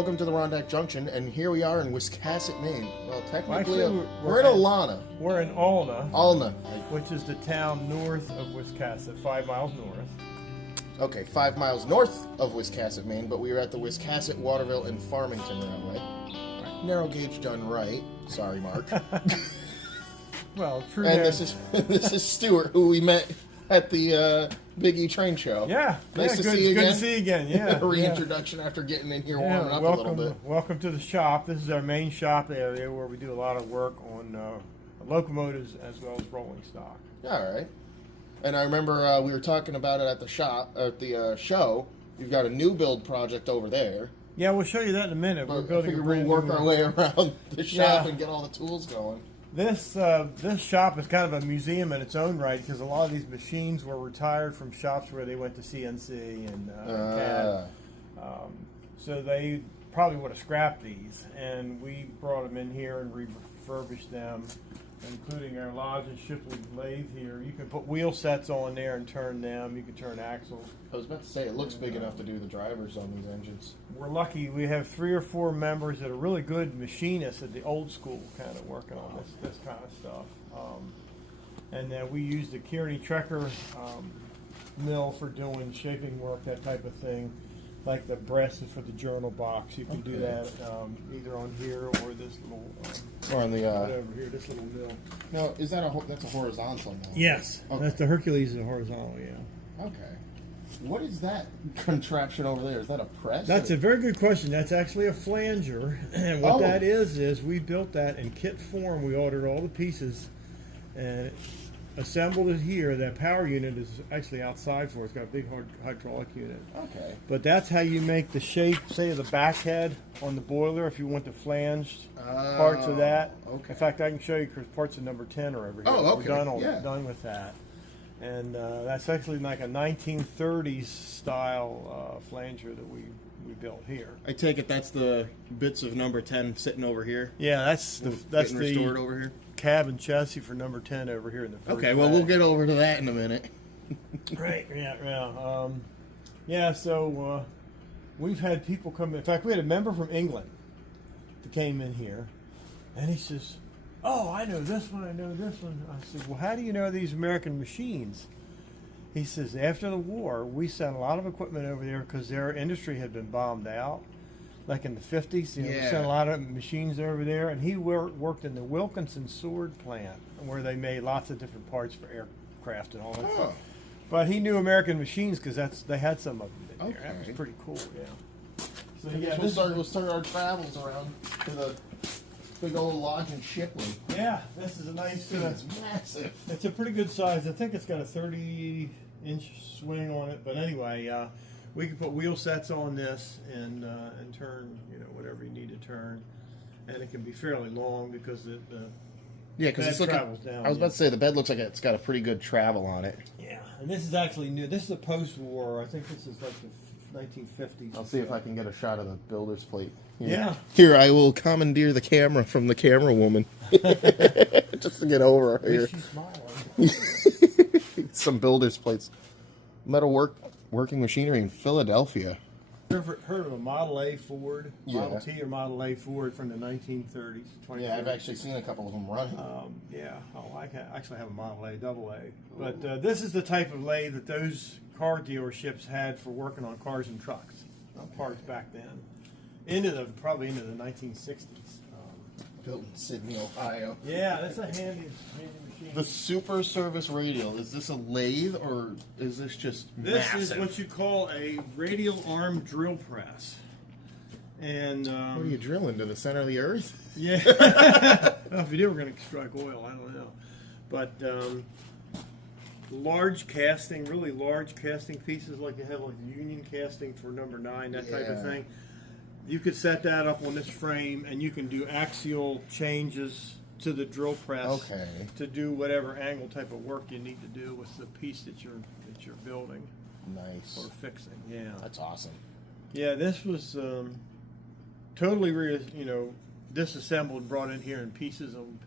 welcome to the Rondack Junction, and here we are in Wiscasset, Maine. Well, technically, Actually, we're in Alana. We're in Alna. Alna. Which is the town north of Wiscasset, 5 miles north. Okay, 5 miles north of Wiscasset, Maine, but we were at the Wiscasset, Waterville, and Farmington Railway. Right. Narrow gauge done right. Sorry, Mark. Well, true. And this is Stuart, who we met at the Big E train show. Yeah. Nice to see you good again. to see you again. Yeah. Reintroduction after getting in here warming up a little bit. Welcome to the shop. This is our main shop area where we do a lot of work on locomotives as well as rolling stock. All right. And I remember we were talking about it at the shop, at the show. You've got a new build project over there. Yeah, we'll show you that in a minute. But We're building a brand we'll work new our way around the shop and get all the tools going. This shop is kind of a museum in its own right because a lot of these machines were retired from shops where they went to CNC and CAD. So they probably would have scrapped these, and we brought them in here and refurbished them, including our Lodge and Shipley lathe here. You can put wheel sets on there and turn them. You can turn axles. I was about to say, it looks big enough to do the drivers on these engines. We're lucky. We have 3 or 4 members that are really good machinists at the old school kind of working on this kind of stuff. And we use the Kearney Trekker mill for doing shaping work, that type of thing. Like the breast is for the journal box. You can do that either on here or this little, or on the whatever here, this little mill. No, is that that's a horizontal mill? Yes, okay. That's the Hercules is horizontal. Yeah. Okay. What is that contraption over there? Is that a press? That's a very good question. That's actually a flanger, and what that is we built that in kit form. We ordered all the pieces and assembled it here. That power unit is actually outside for it. It's got a big hydraulic unit. Okay. But that's how you make the shape, say, of the back head on the boiler if you want the flanged parts of that. Okay. In fact, I can show you because parts of number 10 are over here. Oh, okay. We're done with that. And that's actually like a 1930s style flanger that we built here. I take it that's the bits of number 10 sitting over here. Yeah, that's the restored over here. Cab and chassis for number 10 over here in the first Okay, well, we'll get over to that in a minute. Right, yeah. So we've had people come in fact, we had a member from England that came in here, and he says, "Oh, I know this one, I know this one." I said, "Well, how do you know these American machines?" He says, "After the war, we sent a lot of equipment over there because their industry had been bombed out. Like in the 50s, we sent a lot of machines over there." And he worked in the Wilkinson sword plant where they made lots of different parts for aircraft and all that stuff. But he knew American machines because they had some of them in there. That was pretty cool, yeah. So we'll start our travels around to the big old Lodge in Shipley. Yeah, this is a nice. It's massive. It's a pretty good size. I think it's got a 30-inch swing on it. But anyway, we can put wheel sets on this and turn, whatever you need to turn, and it can be fairly long because the bed travels down. I was about to say the bed looks like it's got a pretty good travel on it. Yeah, and this is actually new. This is a post-war. I think this is like the 1950s. I'll see if I can get a shot of the builder's plate. Yeah. Here, I will commandeer the camera from the camera woman. Just to get over here. She's smiling. Some builder's plates. Metal working machinery in Philadelphia. Ever heard of a Model A Ford? Yeah. Model T or Model A Ford from the 1930s? Yeah, I've actually seen a couple of them running. I actually have a Model A, double A. But this is the type of lathe that those car dealerships had for working on cars and trucks. Parts back then. Probably into the 1960s. Built in Sydney, Ohio. Yeah, that's a handy machine. The Super Service Radial, is this a lathe or is this just massive? This is what you call a radial arm drill press. And what are you drilling, to the center of the earth? Yeah. Well, if you did, we're going to strike oil. I don't know. But large casting, really large casting pieces like you have like union casting for number 9, that type of thing. You could set that up on this frame, and you can do axial changes to the drill press to do whatever angle type of work you need to do with the piece that you're building. Nice. Or fixing. Yeah. That's awesome. Yeah, this was totally disassembled, brought in here in pieces, and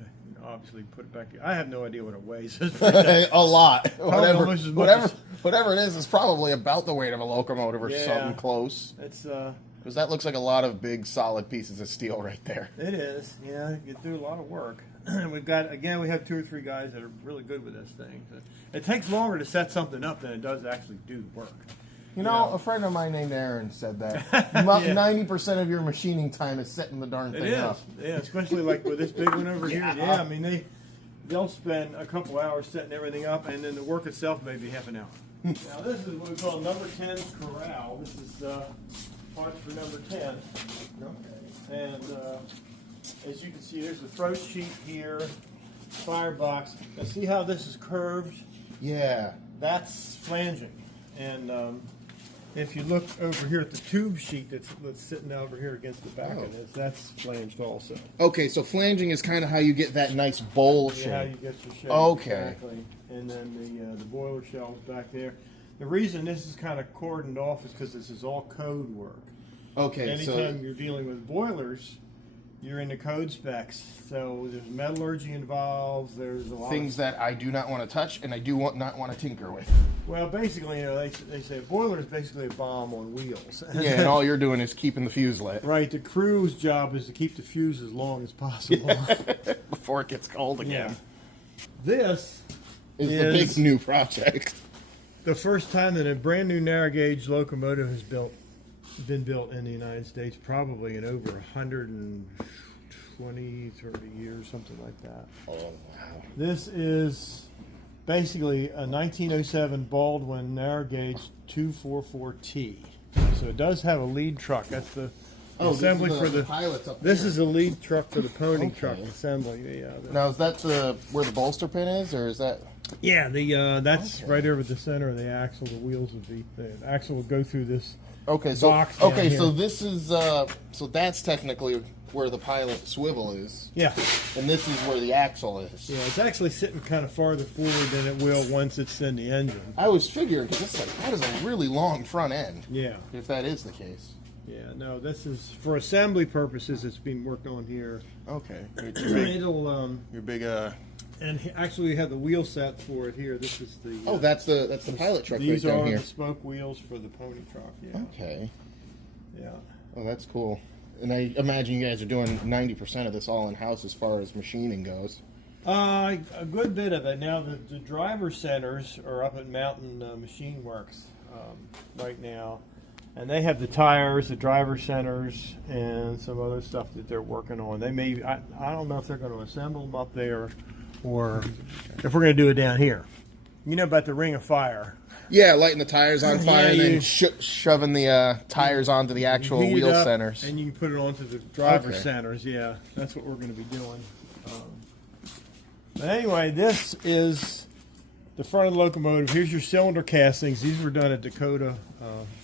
obviously put it back here. I have no idea what it weighs. A lot. Whatever it is, it's probably about the weight of a locomotive or something close. It's Because that looks like a lot of big, solid pieces of steel right there. It is. Yeah, you do a lot of work. We've got, again, we have 2 or 3 guys that are really good with this thing. It takes longer to set something up than it does actually do work. You know, a friend of mine named Aaron said that. About 90% of your machining time is setting the darn thing up. Yeah, especially like with this big one over here. Yeah, I mean, they'll spend a couple hours setting everything up, and then the work itself maybe half an hour. Now, this is what we call number 10 corral. This is parts for number 10. Okay. And as you can see, there's a throat sheet here, firebox. Now, see how this is curved? Yeah. That's flanging. And if you look over here at the tube sheet that's sitting over here against the back of this, that's flanged also. Okay, so flanging is kind of how you get that nice bowl shape. How you get your shape. Okay. Exactly. And then the boiler shelves back there. The reason this is kind of cordoned off is because this is all code work. Okay, Anytime you're dealing with boilers, you're in the code specs. So there's metallurgy involved. There's a lot things that I do not want to touch and I do not want to tinker with. Well, basically, you know, they say a boiler is basically a bomb on wheels. Yeah, and all you're doing is keeping the fuse lit. Right. The crew's job is to keep the fuse as long as possible. Before it gets cold again. Yeah. This is the big new project. The first time that a brand new narrow gauge locomotive has been built in the United States, probably in over 120, 30 years, something like that. Oh, wow. This is basically a 1907 Baldwin narrow gauge 244T. So it does have a lead truck. That's the assembly for the pilots up This here. is a lead truck for the pony truck assembly. Yeah. Now, is that where the bolster pin is, or is that? Yeah, that's right over the center of the axle. The wheels would be the axle would go through this. Okay, so box down here. so this is so that's technically where the pilot swivel is. Yeah. And this is where the axle is. Yeah, it's actually sitting kind of farther forward than it will once it's in the engine. I was figuring because it's like that is a really long front end. Yeah. If that is the case. Yeah. No, this is for assembly purposes. It's being worked on here. Okay. It'll your big And actually, we have the wheel set for it here. This is the. that's the pilot truck right These down are here. the spoke wheels for the pony truck. Yeah. Okay. Yeah. Oh, that's cool. And I imagine you guys are doing 90% of this all in house as far as machining goes. A good bit of it. Now the driver centers are up at Mountain Machine Works right now, and they have the tires, the driver centers, and some other stuff that they're working on. They may I don't know if they're going to assemble them up there, or if we're going to do it down here. You know about the Ring of Fire. Yeah, lighting the tires on fire and then you- shoving the tires onto the actual Heat it wheel up, centers. and you can put it onto the driver Okay. centers. Yeah, that's what we're going to be doing. But anyway, this is the front of the locomotive. Here's your cylinder castings. These were done at Dakota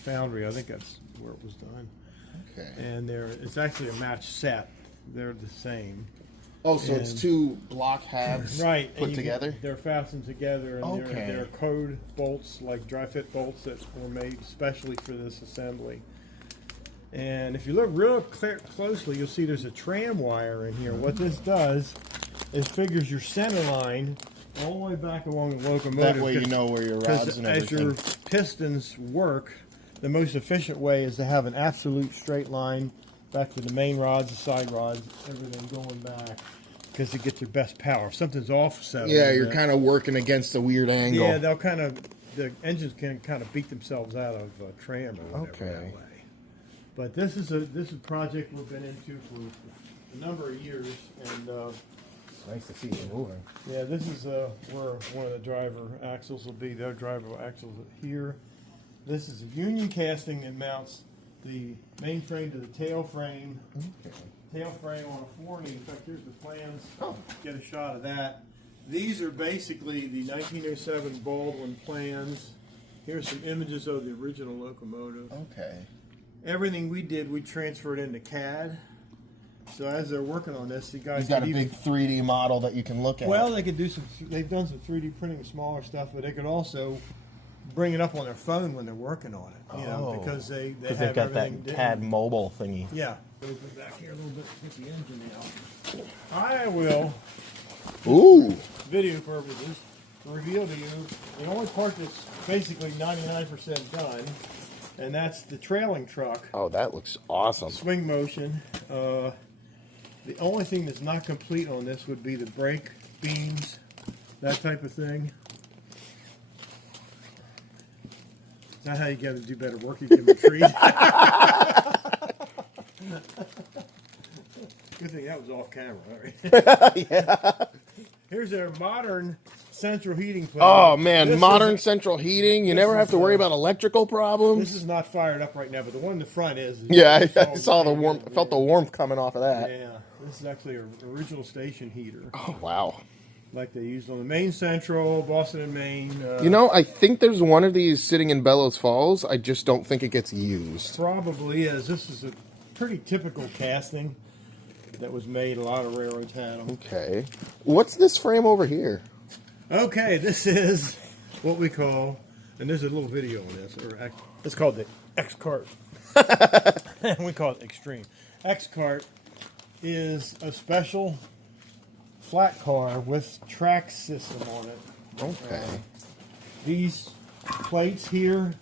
Foundry. I think that's where it was done. Okay. And it's actually a match set. They're the same. Oh, so it's and- two block halves Right. put together? They're fastened together, and Okay. they're code bolts, like dry fit bolts that were made especially for this assembly. And if you look real closely, you'll see there's a tram wire in here. What this does is figures your center line all the way back along the locomotive. That way you know where your rods and As everything. your pistons work, the most efficient way is to have an absolute straight line back to the main rods, the side rods, everything going back, because you get your best power. If something's off center, Yeah, you're kind of working against a weird angle. yeah, the engines can kind of beat themselves out of tram or whatever that Okay. way. But this is a project we've been into for a number of years, and It's nice to see you moving. yeah, this is where one of the driver axles will be. Their driver axles are here. This is a union casting that mounts the main frame to the tail frame. Okay. Tail frame on a 4-knee. In fact, here's the plans. Oh. Get a shot of that. These are basically the 1907 Baldwin plans. Here's some images of the original locomotive. Okay. Everything we did, we transferred into CAD. So as they're working on this, the guys You've got a could big 3D model that you can look at. well, they could do some. They've done some 3D printing of smaller stuff, but they could also bring it up on their phone when they're working on it. You know, Oh. because they Because have they've got everything that CAD different. mobile thingy. Yeah. Open back here a little bit. Get the engine out. I will, Ooh. video purposes, reveal to you the only part that's basically 99% done And that's the trailing truck. Oh, that looks awesome. Swing motion. The only thing that's not complete on this would be the brake beams, that type of thing. Is that how you got to do better work? You can retreat. Good thing that was off camera, right? Yeah. Here's our modern central heating plant. Oh man, modern central heating. You never have to worry about electrical problems. This is not fired up right now, but the one in the front is. Yeah, I saw the warmth. I felt the warmth coming off of that. Yeah, this is actually an original station heater. Oh wow. Like they used on the Maine Central, Boston and Maine. You know, I think there's one of these sitting in Bellows Falls. I just don't think it gets used. Probably is. This is a pretty typical casting that was made. A lot of railroads had them. Okay. What's this frame over here? Okay, this is what we call, and there's a little video on this, it's called the X-Cart. We call it Extreme. X-Cart is a special flat car with track system on it. Okay. These plates here,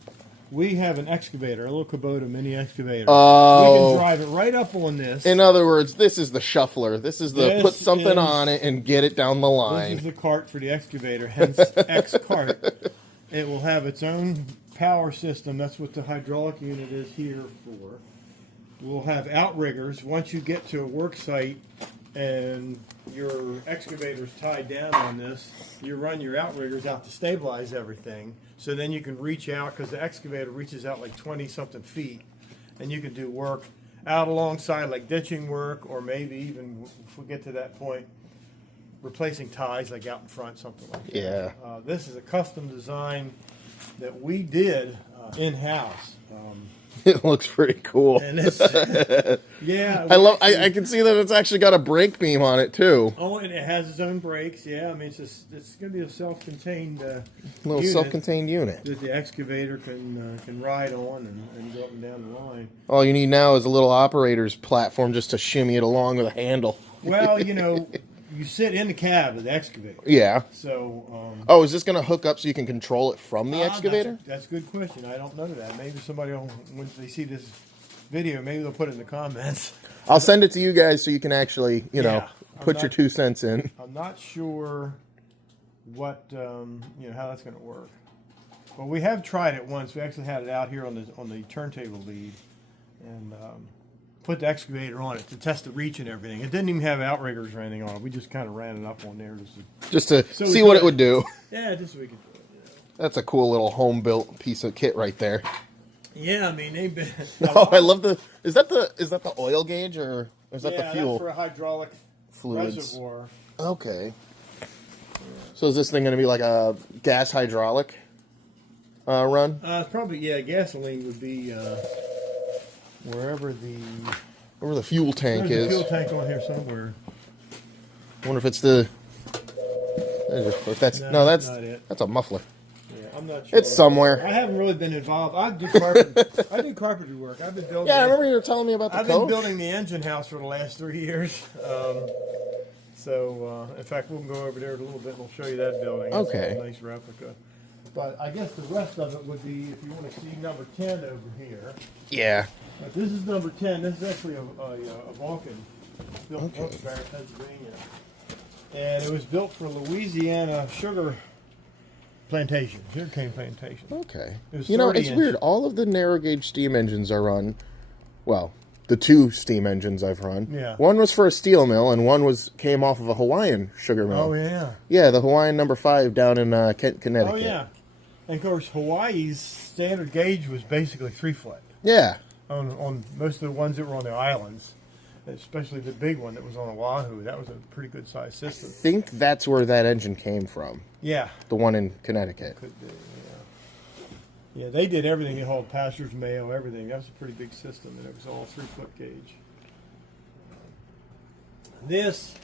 we have an excavator, a little Kubota mini excavator. Oh. We can drive it right up on this. In other words, this is the shuffler. This is the This put something is- on it and get it down the This line. is the cart for the excavator, hence X-Cart. It will have its own power system. That's what the hydraulic unit is here for. We'll have outriggers. Once you get to a work site and your excavator's tied down on this, you run your outriggers out to stabilize everything. So then you can reach out, because the excavator reaches out like 20-something feet, and you can do work out alongside, like ditching work, or maybe even, if we get to that point, replacing ties, like out in front, something like that. Yeah. This is a custom design that we did in-house. It looks pretty cool. And it's, yeah. I can see that it's actually got a brake beam on it too. Oh, and it has its own brakes. Yeah, I mean, it's going to be a self-contained Little unit self-contained unit. that the excavator can ride on and go up and down the line. All you need now is a little operator's platform just to shimmy it along with a handle. Well, you know, you sit in the cab of the excavator. Yeah. So. Oh, is this going to hook up so you can control it from the excavator? That's a good question. I don't know that. Maybe somebody will, when they see this video, maybe they'll put it in the comments. I'll send it to you guys so you can actually, put your 2 cents in. I'm not sure what how that's going to work. Well, we have tried it once. We actually had it out here on the turntable lead, and put the excavator on it to test the reach and everything. It didn't even have outriggers or anything on it. We just kind of ran it up on there Just to see what it would do. Yeah, just so we could do it. Yeah. That's a cool little home-built piece of kit right there. Yeah, I mean they've been. Oh, I love the. Is that the oil gauge or is that the fuel? That's for a hydraulic Fluids. reservoir. Okay. So is this thing going to be like a gas hydraulic run? It's probably gasoline would be wherever Where the fuel tank there's is. a fuel tank on here somewhere. I wonder if it's the. If that's No, no, that's not it. that's a muffler. Yeah, I'm not sure. It's somewhere. I haven't really been involved. I do carpentry work. I've been building. Yeah, I remember you were telling me about the I've coach. been building the engine house for the last 3 years. In fact, we'll go over there in a little bit and we'll show you that building. It's Okay. a nice replica. But I guess the rest of it would be, if you want to see number 10 over here. Yeah. But this is number 10. This is actually a Vulcan built in Wilkes-Barre, Pennsylvania. And it was built for Louisiana sugar plantation, sugarcane plantation. Okay. It was You know, 30 it's inch. weird. All of the narrow gauge steam engines are run. Well, the 2 steam engines I've run. Yeah. One was for a steel mill, and one came off of a Hawaiian sugar mill. Oh, yeah. Yeah, the Hawaiian number 5 down in Kent, Connecticut. Oh, yeah. And, of course, Hawaii's standard gauge was basically 3 foot Yeah. on most of the ones that were on the islands, especially the big one that was on Oahu. That was a pretty good sized system. I think that's where that engine came from. Yeah. The one in Connecticut. Could be, yeah. Yeah, they did everything. They hauled pastures, mail, everything. That was a pretty big system, and it was all 3 foot gauge. This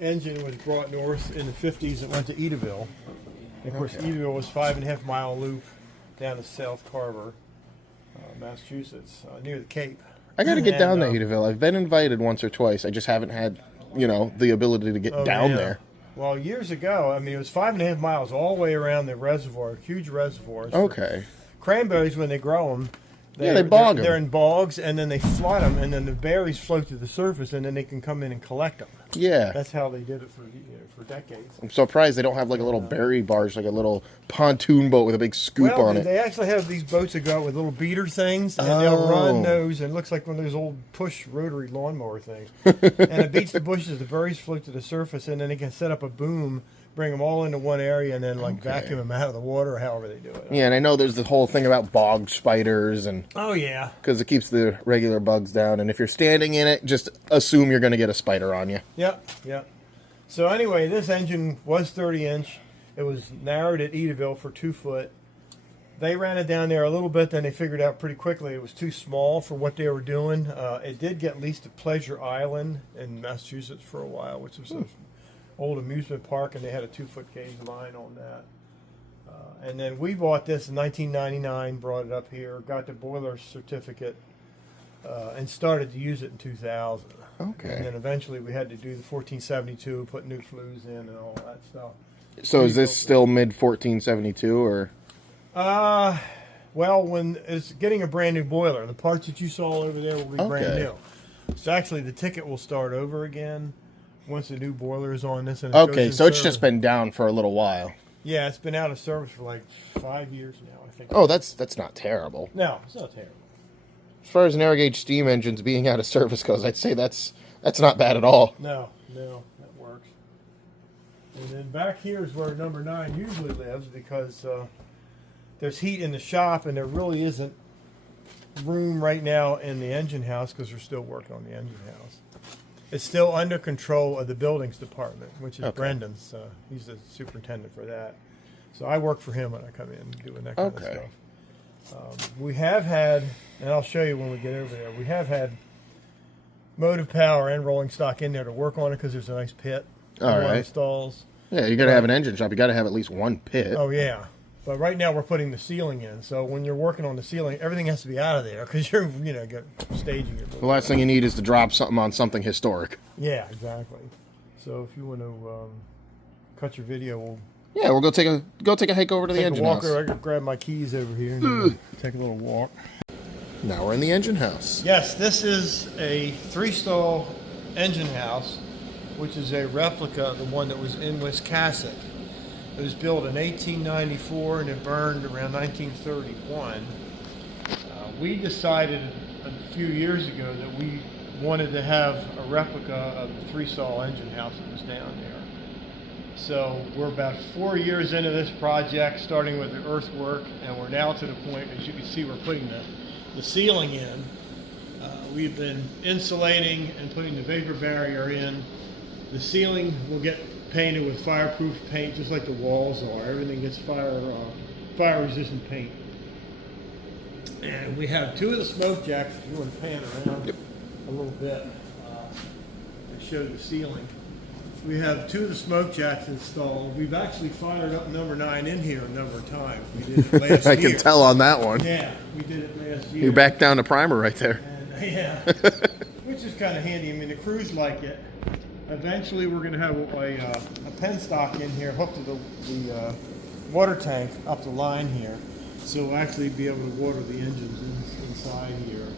engine was brought north in the 50s. It went to Edaville. And of course, Edaville was 5.5 mile loop down to South Carver, Massachusetts, near the Cape. I got to get down to And, Edaville. I've been invited once or twice. I just haven't had, the ability to get down yeah. there. Well, years ago, I mean, it was 5.5 miles all the way around the reservoir, huge reservoirs. Okay. Cranberries, when they grow them, They bog them. They're in bogs, and then they flood them, and then the berries float to the surface, and then they can come in and collect them. Yeah. That's how they did it for decades. I'm surprised they don't have like a little berry barge, like a little pontoon boat with a big scoop on it. They actually have these boats that go out with little beater things, and they'll run those, and it looks like one of those old push rotary lawnmower things. And it beats the bushes, the berries float to the surface, and then they can set up a boom, bring them all into one area, and then vacuum them out of the water, or however they do it. Yeah, and I know there's the whole thing about bog spiders, and because it keeps the regular bugs down, and if you're standing in it, just assume you're going to get a spider on you. Yep. So anyway, this engine was 30-inch. It was narrowed at Edaville for 2 foot. They ran it down there a little bit, then they figured out pretty quickly it was too small for what they were doing. It did get leased to Pleasure Island in Massachusetts for a while, which was an old amusement park, and they had a 2-foot gauge line on that. And then we bought this in 1999, brought it up here, got the boiler certificate, and started to use it in 2000. Okay. And then eventually we had to do the 1472, put new flues in and all that stuff. So is this still mid-1472, or? Well, when it's getting a brand new boiler, the parts that you saw over there will be brand new. So actually the ticket will start over again once the new boiler is on this. And so it's just been down for a little while. Yeah, it's been out of service for like 5 years now, I think. Oh, that's not terrible. No, it's not terrible. As far as narrow gauge steam engines being out of service goes, I'd say that's not bad at all. No, that works. And then back here is where number 9 usually lives, because there's heat in the shop, and there really isn't room right now in the engine house because we're still working on the engine house. It's still under control of the buildings department, which is Brendan's. He's the superintendent for that. So I work for him when I come in doing that kind of stuff. We have had, and I'll show you when we get over there, we have had motive power and rolling stock in there to work on it because there's a nice pit. All right. Stalls. Yeah, you got to have an engine shop. You got to have at least one pit. Oh, yeah. But right now we're putting the ceiling in. So when you're working on the ceiling, everything has to be out of there because you're, staging it. The last thing you need is to drop something on something historic. Yeah, exactly. So if you want to cut your video, we'll go take a hike over to the engine house. I can grab my keys over here and take a little walk. Now we're in the engine house. Yes, this is a 3-stall engine house, which is a replica of the one that was in Wiscasset. It was built in 1894 and it burned around 1931. We decided a few years ago that we wanted to have a replica of the 3-stall engine house that was down there. So we're about 4 years into this project, starting with the earthwork, and we're now to the point, as you can see, we're putting the ceiling in. We've been insulating and putting the vapor barrier in. The ceiling will get painted with fireproof paint, just like the walls are. Everything gets fire-resistant paint. And we have 2 of the smoke jacks, if you want to pan around a little bit to show the ceiling. We have 2 of the smoke jacks installed. We've actually fired up number 9 in here a number of times. We did it last year. I can tell on that one. Yeah, we did it last year. You're back down to primer right there. And, which is kind of handy. I mean, the crews like it. Eventually, we're going to have a penstock in here hooked to the water tank up the line here. So we'll actually be able to water the engines inside here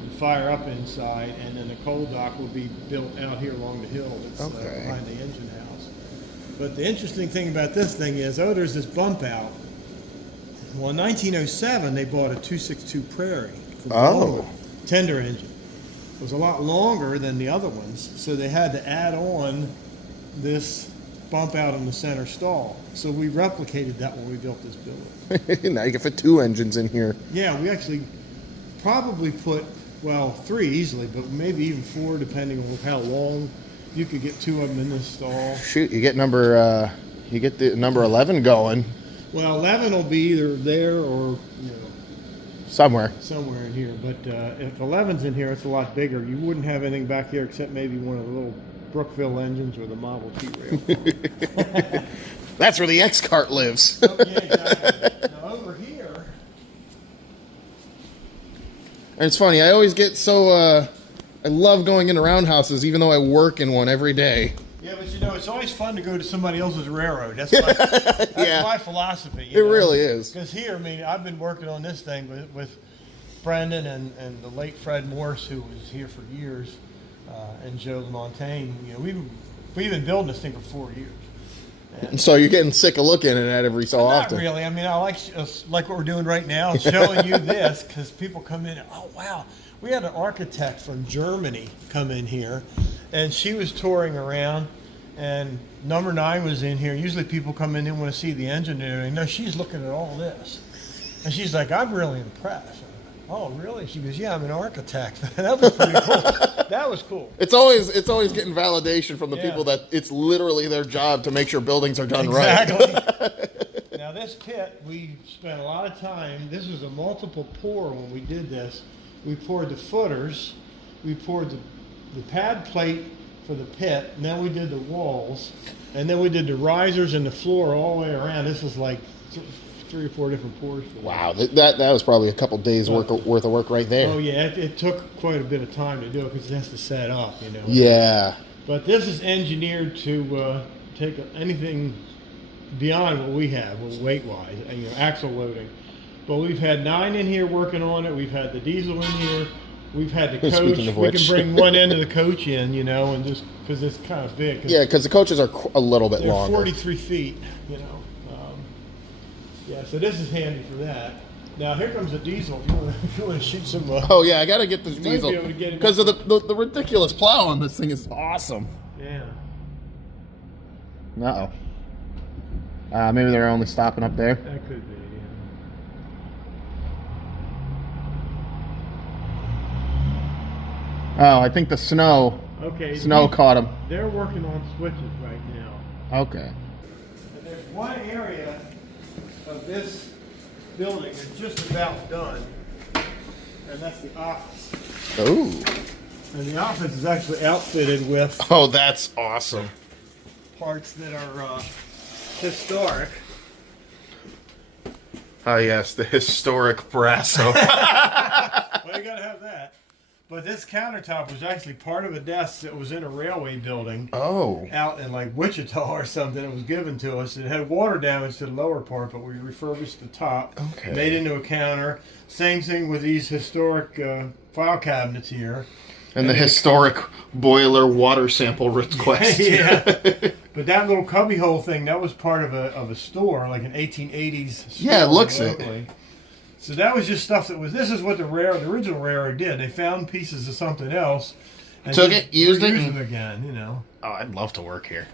and fire up inside, and then the coal dock will be built out here along the hill that's behind the engine house. But the interesting thing about this thing is, there's this bump out. Well, in 1907, they bought a 262 Prairie from tender engine. It was a lot longer than the other ones, so they had to add on this bump out in the center stall. So we replicated that when we built this building. Now you can fit 2 engines in here. Yeah, we actually probably put, 3 easily, but maybe even 4 depending on how long. You could get 2 of them in this stall. Shoot, you get the number 11 going. Well, 11 will be either there or somewhere in here. But if 11's in here, it's a lot bigger. You wouldn't have anything back here except maybe one of the little Brookville engines or the Model T rail. That's where the X-Cart lives. Yeah, exactly. Now over here. And it's funny, I always get so, I love going into roundhouses even though I work in one every day. Yeah, but it's always fun to go to somebody else's railroad. That's my philosophy. It really is. Because here, I've been working on this thing with Brendan and the late Fred Morse, who was here for years, and Joe LaMontagne. You know, we've been building this thing for 4 years. And So you're getting sick of looking at it every so often. not really. I mean, I like what we're doing right now, showing you this, because people come in. Oh wow, we had an architect from Germany come in here, and she was touring around, and number 9 was in here. Usually people come in and want to see the engine and everything. No, she's looking at all this, and she's like, "I'm really impressed." Oh, really? She goes, "Yeah, I'm an architect." That was pretty cool. That was cool. It's always getting validation from the Yeah. people that it's literally their job to make sure buildings are done Exactly. right. Now this pit, we spent a lot of time. This was a multiple pour when we did this. We poured the footers, we poured the pad plate for the pit, and then we did the walls, and then we did the risers and the floor all the way around. This was like 3 or 4 different pours. For Wow, that was probably a couple days worth of work right there. Oh yeah, it took quite a bit of time to do it because it has to set up, you know. Yeah. But this is engineered to take anything beyond what we have, weight-wise, you know, axle loading. But we've had 9 in here working on it. We've had the diesel in here. We've had the coach. Speaking of We which. can bring one end of the coach in, you know, and just because it's kind of big. Yeah, because the coaches are a little bit They're longer. 43 feet, you know. Yeah, so this is handy for that. Now here comes the diesel. If you want to shoot some. Oh yeah, I got to get this might diesel be able to get it because of the ridiculous plow on this thing is awesome. Yeah. Maybe they're only stopping up there. That could be. Oh, I think the snow Yeah. Okay. caught them. They're working on switches right now. Okay. And there's one area of this building that's just about done, and that's the office. Ooh. And the office is actually outfitted with Oh, that's awesome. parts that are historic. Oh yes, the historic Brasso. Well, you gotta have that. But this countertop was actually part of a desk that was in a railway building Oh. out in like Wichita or something. It was given to us. It had water damage to the lower part, but we refurbished the top, Okay. made it into a counter. Same thing with these historic file cabinets here. And the historic boiler water sample request. Yeah. But that little cubby hole thing, that was part of a store, like an 1880s store. Yeah, it looks it. locally. So that was just stuff that was. This is what the original railroad did. They found pieces of something else, and Took just it, used it, reused and- them again. You know. Oh, I'd love to work here.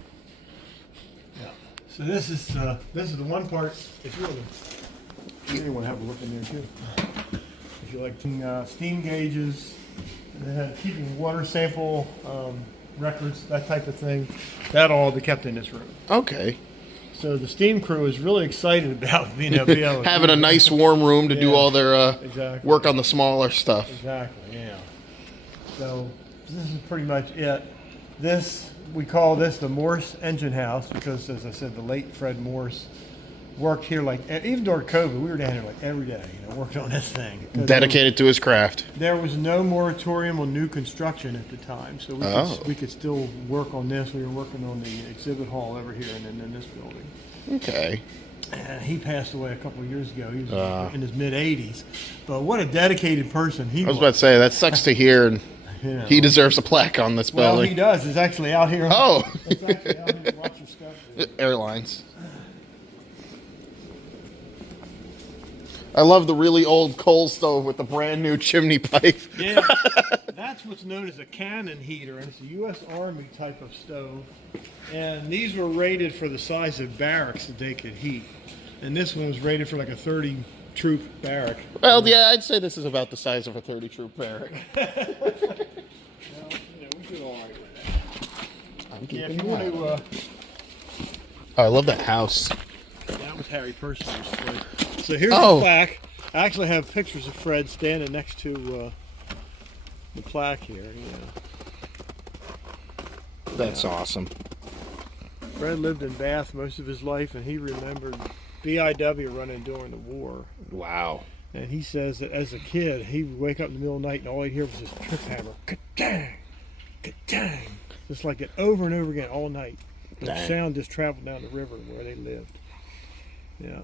Yeah. So this is the one part. If you want to have a look in there too. If you like steam gauges, and they had keeping water sample records, that type of thing. That all be kept in this room. Okay. So the steam crew is really excited about being able to Having a nice warm room to do Yeah, all their exactly. work on the smaller stuff. Exactly, yeah. So this is pretty much it. We call this the Morse Engine House because, as I said, the late Fred Morse worked here even during COVID. We were down here like every day, worked on this thing. 'Cause Dedicated to his craft. There was no moratorium on new construction at the time, so we could still work on this. We were working on the exhibit hall over here and then in this building. Okay. He passed away a couple of years ago. He was in his mid-80s. But what a dedicated person he I was about to say, that sucks to hear, and You know. he deserves a plaque on this Well, building. he does. He's actually out here. Oh. He's actually out here to watch your stuff. Airlines. I love the really old coal stove with the brand new chimney pipe. Yeah, that's what's known as a cannon heater, and it's a U.S. Army type of stove. And these were rated for the size of barracks that they could heat. And this one was rated for like a 30-troop barrack. Well, yeah, I'd say this is about the size of a 30-troop barrack. Well, we did all right with that. I'm Yeah, keeping if you want an eye. to, Oh, I love that house. that was Harry Purser's Fred. So here's Oh. the plaque. I actually have pictures of Fred standing next to the plaque here. Yeah. That's awesome. Fred lived in Bath most of his life, and he remembered BIW running during the war. Wow. And he says that as a kid, he would wake up in the middle of the night, and all he'd hear was this trip hammer, ka-dang, ka-dang, just like it over and over again all night. The Dang. sound just traveled down the river where they lived. Yeah.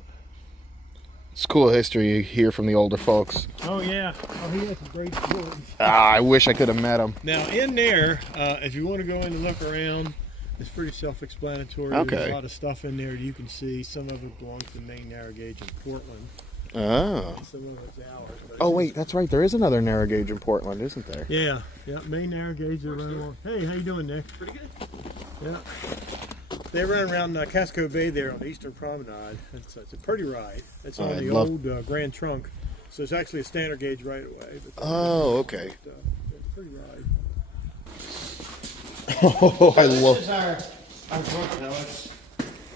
It's cool history you hear from the older folks. Oh yeah. Oh, he has some great stories. I wish I could have met him. Now in there, if you want to go in and look around, it's pretty self-explanatory. Okay. There's a lot of stuff in there you can see. Some of it belongs to Maine narrow gauge in Portland. Oh. Some of it's ours. But Oh wait, that's right. There is another narrow gauge in Portland, isn't there? Yeah. Yeah. Maine narrow gauge. They run along. Hey, how you doing, Nick? Pretty good. Yeah. They run around Casco Bay there on the Eastern Promenade. It's a pretty ride. It's on the old Grand Trunk, so it's actually a standard gauge right away. Oh, okay. It's a pretty ride. Oh, I This love. is our book now.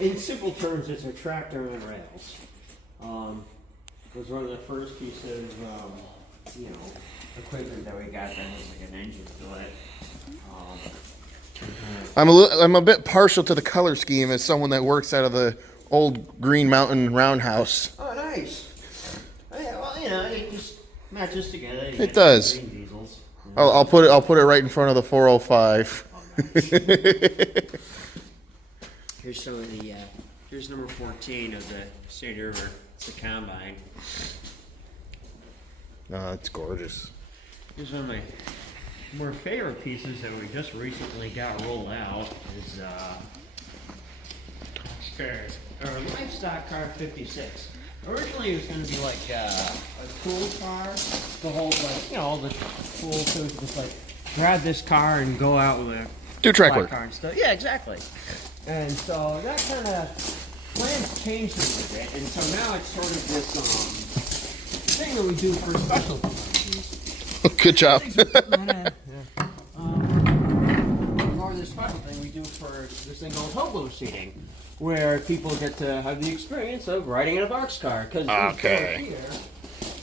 In simple terms, it's a tractor on rails. It was one of the first pieces of, equipment that we got that was like an engine to it. I'm a bit partial to the color scheme as someone that works out of the old Green Mountain Roundhouse. Oh, nice. Yeah, well, it just matches together. You It get does. green diesels. I'll put it right in front of the 405. Here's some of the, here's number 14 of the Sandy River. It's the combine. Oh, it's gorgeous. Here's one of my more favorite pieces that we just recently got rolled out is our livestock car 56. Originally it was going to be like a tool car to hold like, all the tools, so just like grab this car and go out with a Do track work. car and stuff. Yeah, exactly. And so that kind of plans changed a little bit, and so now it's sort of this thing that we do for specialty. Good job. Or this special thing we do for this thing called hobo seating, where people get to have the experience of riding in a boxcar. Because Okay.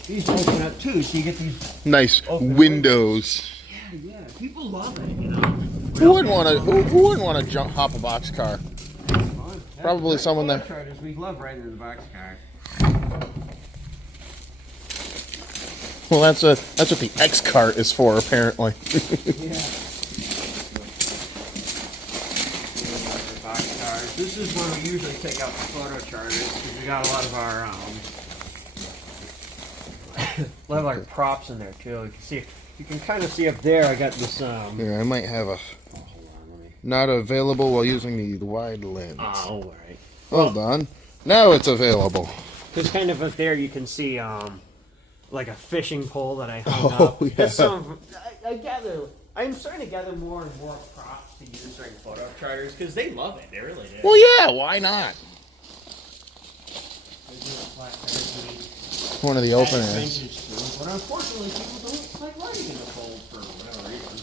these open up too, so you get these. Nice windows. Yeah, people love it. Who wouldn't want to hop a boxcar? Probably someone that. We love riding in the boxcar. Well, that's what the X cart is for, apparently. Yeah. Boxcars. This is where we usually take out the photo charters because we got a lot of our props in there too. You can see, you can kind of see up there. I got this. Here, I might have a. Oh, hold on, let me. Not available while using the wide lens. Oh, all right. Hold on. Now it's available. Because kind of up there you can see like a fishing pole that I hung up. Yeah. There's I'm starting to gather more and more props to use during photo charters because they love it. They really do. Well, yeah. Why not? One of the openers. But unfortunately, people don't like riding in the cold for whatever reason.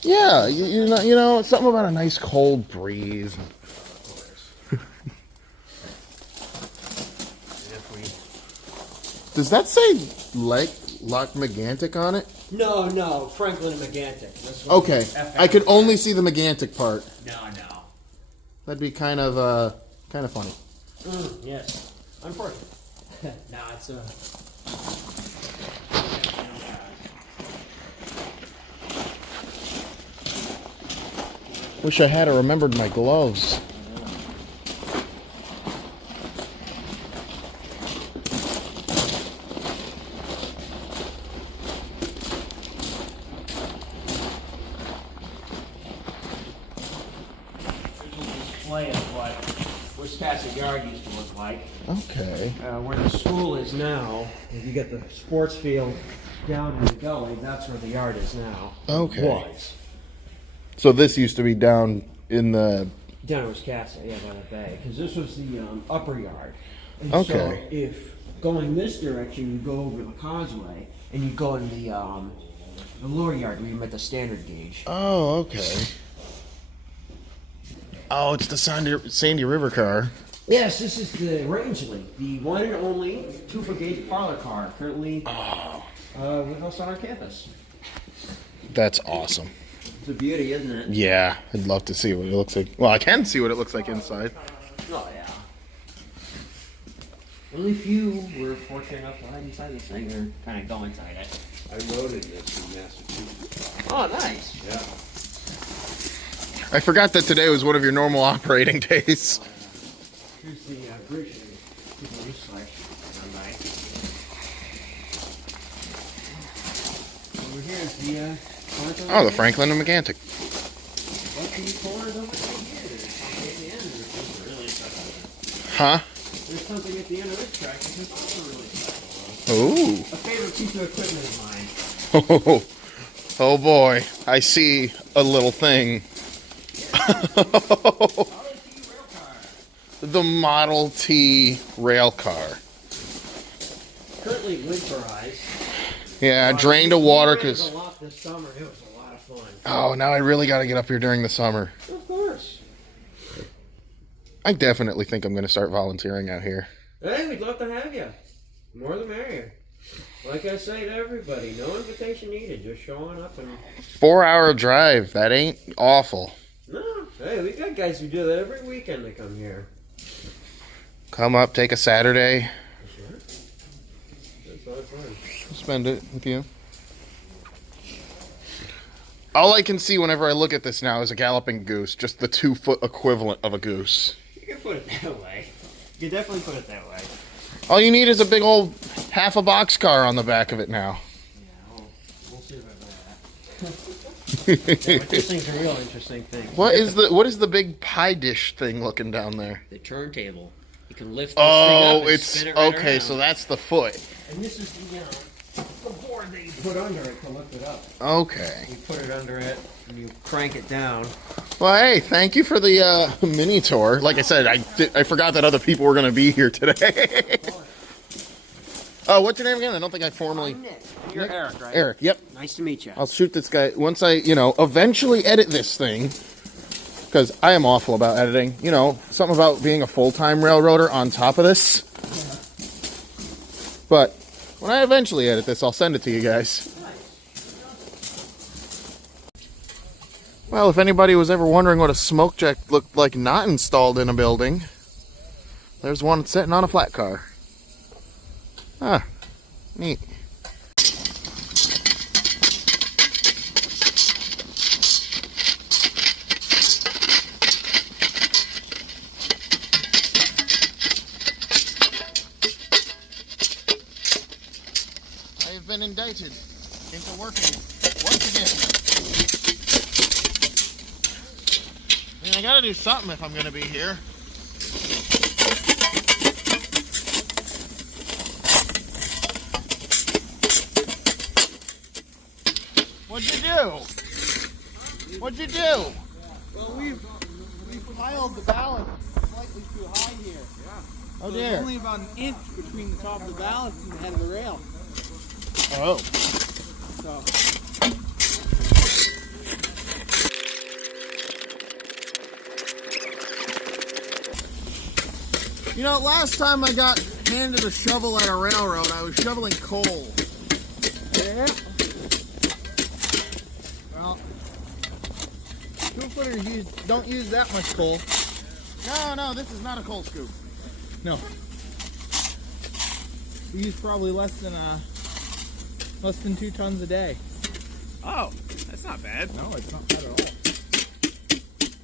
Yeah, you know, something about a nice cold breeze. Does that say Lock Megantic on it? No, Franklin and Megantic. This one Okay, is FX. I could only see the Megantic part. No. That'd be kind of funny. Yes. Unfortunately. No, it's a. Wish I had remembered my gloves. Display of what Wiscasset Yard used to look like. Okay. Where the school is now, if you get the sports field down in the gully, that's where the yard is now. Okay. Was. So this used to be down in the. Down in Wiscasset, yeah, by the bay. Because this was the upper yard. And Okay. so if going this direction, you go over the causeway, and you go in the lower yard where you met the standard gauge. Oh, okay. Oh, it's the Sandy River car. Yes, this is the Rangeley, the one and only 2-foot gauge parlor car, currently with us on our campus. That's awesome. It's a beauty, isn't it? Yeah, I'd love to see what it looks like. Well, I can see what it looks like inside. Oh, yeah. Only few were fortunate enough to ride inside this thing or kind of go inside it. I loaded this in Massachusetts. Oh, nice. Yeah. I forgot that today was one of your normal operating days. Here's the bridge people used to like run by. There's the Oh, the Franklin and McGantic. What's these corners over here? There's something at the end. There's something really special. Huh? There's something at the end of this track that's also really special. Ooh. A favorite piece of equipment of mine. Oh boy, I see a little thing. The Model T rail car. Currently winterized. Yeah, drained of water This because. summer, it was a lot of fun. Oh, now I really got to get up here during the summer. Of course. I definitely think I'm going to start volunteering out here. Hey, we'd love to have you. More the merrier. Like I say to everybody, no invitation needed. Just showing up and... 4-hour drive. That ain't awful. No. Hey, we got guys who do that every weekend they come here. Come up, take a Saturday. Sure. That's a lot of fun. Spend it with you. All I can see whenever I look at this now is a galloping goose. Just the 2-foot equivalent of a goose. You can put it that way. You can definitely put it that way. All you need is a big old half a boxcar on the back of it now. Yeah, we'll see about that. Yeah, but this thing's a real interesting thing. What is the big pie dish thing looking down there? The turntable. You can lift this Oh, thing up and it's spin it right okay. around. So that's the foot. And this is the board that you put under it to lift it up. Okay. You put it under it and you crank it down. Well, hey, thank you for the mini tour. Like I said, I forgot that other people were going to be here today. Oh, what's your name again? I don't think I formally. I'm Nick. You're Eric, right? Eric. Yep. Nice to meet you. I'll shoot this guy once I, eventually edit this thing. Because I am awful about editing. Something about being a full-time railroader on top of this. But when I eventually edit this, I'll send it to you guys. Well, if anybody was ever wondering what a smoke jack looked like not installed in a building, there's one sitting on a flat car. Ah, neat. I have been indicted into working once again. I mean, I gotta do something if I'm gonna be here. What'd you do? What'd you do? Well, we piled the ballast slightly too high here. Yeah. Oh So dear. there's only about an inch between the top of the ballast and the head of the rail. Oh. So Last time I got handed a shovel at a railroad, I was shoveling coal. yeah. Well, 2-footers don't use that much coal. No, this is not a coal scoop. No. We use probably less than 2 tons a day. Oh, that's not bad. No, it's not bad at all.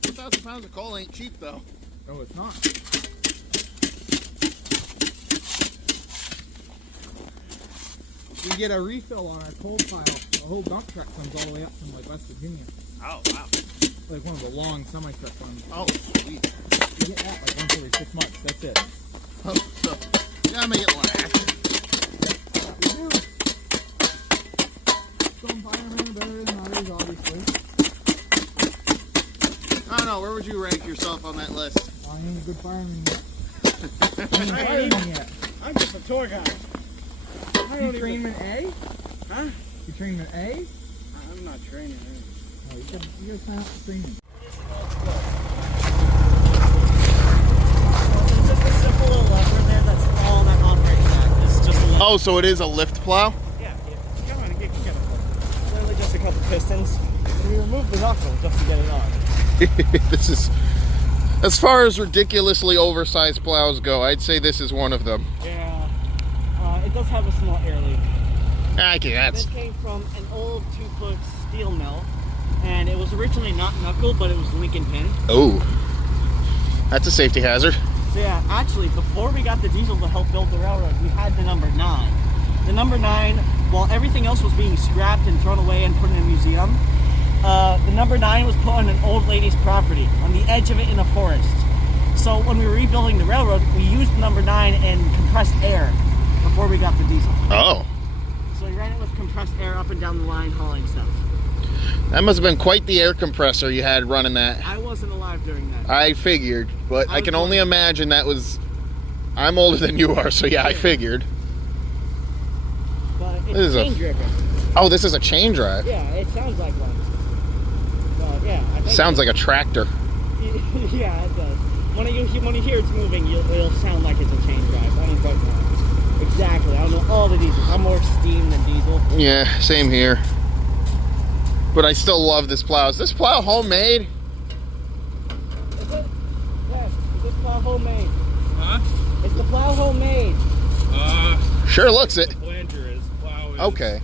2,000 pounds of coal ain't cheap, though. No, it's not. We get a refill on our coal pile. The whole dump truck comes all the way up from West Virginia. Oh, wow. Like one of the long semi-truck ones. Oh, sweet. You get that like once every 6 months. That's it. Oh, so, you gotta make it last. We do. Some firemen are better than others, obviously. I don't know, where would you rank yourself on that list? I ain't a good fireman yet. I ain't a fireman yet. I'm just a tour guide. You trainman A? Huh? You trainman A? I'm not training. No, you gotta sign up for training. It's just a simple little lever there, that's all that operates at. It's just a lever. Oh, so it is a lift plow? Yeah, Come on, get it. literally just a couple pistons. We remove the knuckle just to get it on. This is, as far as ridiculously oversized plows go, I'd say this is one of them. Yeah. It does have a small air leak. Okay, that's... This came from an old 2-foot steel mill, and it was originally not knuckle, but it was Lincoln pin. Oh. That's a safety hazard. So yeah, actually, before we got the diesel to help build the railroad, we had the number 9. The number 9 while everything else was being scrapped and thrown away and put in a museum, the number 9 was put on an old lady's property, on the edge of it in a forest. So when we were rebuilding the railroad, we used number 9 and compressed air before we got the diesel. Oh. So we ran it with compressed air up and down the line hauling stuff. That must have been quite the air compressor you had running that. I wasn't alive during that. I figured, but I can only imagine that was... I'm older than you are, so yeah, I figured. But This is it's a- chain driven. Oh, this is a chain drive. Yeah, it sounds like one. But yeah, I think Sounds like a tractor. yeah, it does. When you hear it's moving, it'll sound like it's a chain drive. I don't quite know. Exactly. I don't know all the diesels. I'm more steam than diesel. Yeah, same here. But I still love this plow. Is this plow homemade? Is it? Yes. Is this plow homemade? Huh? Is the plow homemade? Sure looks it. Flanger is. Plow is. Okay.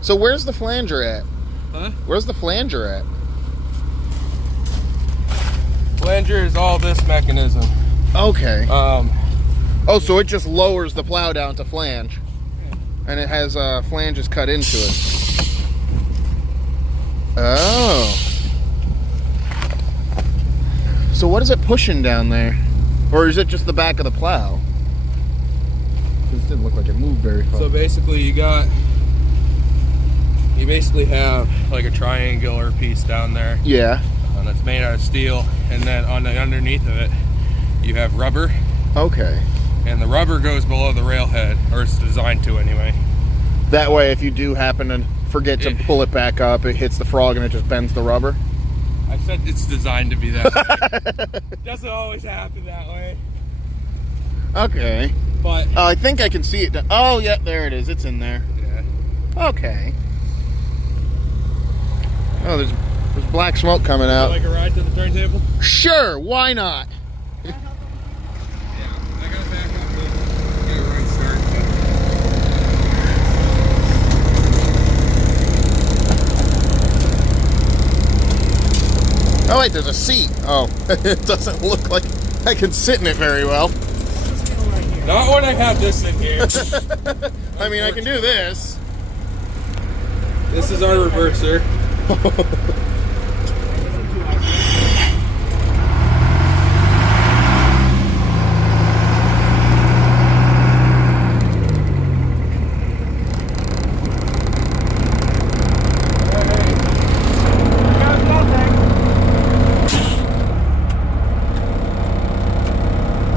So where's the flanger at? Huh? Where's the flanger at? Flanger is all this mechanism. Okay. Oh, so it just lowers the plow down to flange. And it has flanges cut into it. Oh. So what is it pushing down there? Or is it just the back of the plow? This didn't look like it moved very far. So basically you basically have like a triangular piece down there. Yeah. And it's made out of steel. And then on the underneath of it, you have rubber. Okay. And the rubber goes below the railhead, or it's designed to anyway. That way, if you do happen to forget to pull it back up, it hits the frog and it just bends the rubber. I said it's designed to be that way. Doesn't always happen that way. Okay. But I think I can see it. Oh, yeah, there it is. It's in there. yeah. Okay. Oh, there's black smoke coming Would you out. like a ride to the turntable? Sure, why not? Yeah. I gotta back up to get a right start. Oh, wait, there's a seat. Oh, it doesn't look like I can sit in it very well. Not when I have this in here. I mean, I can do this. This is our reverser.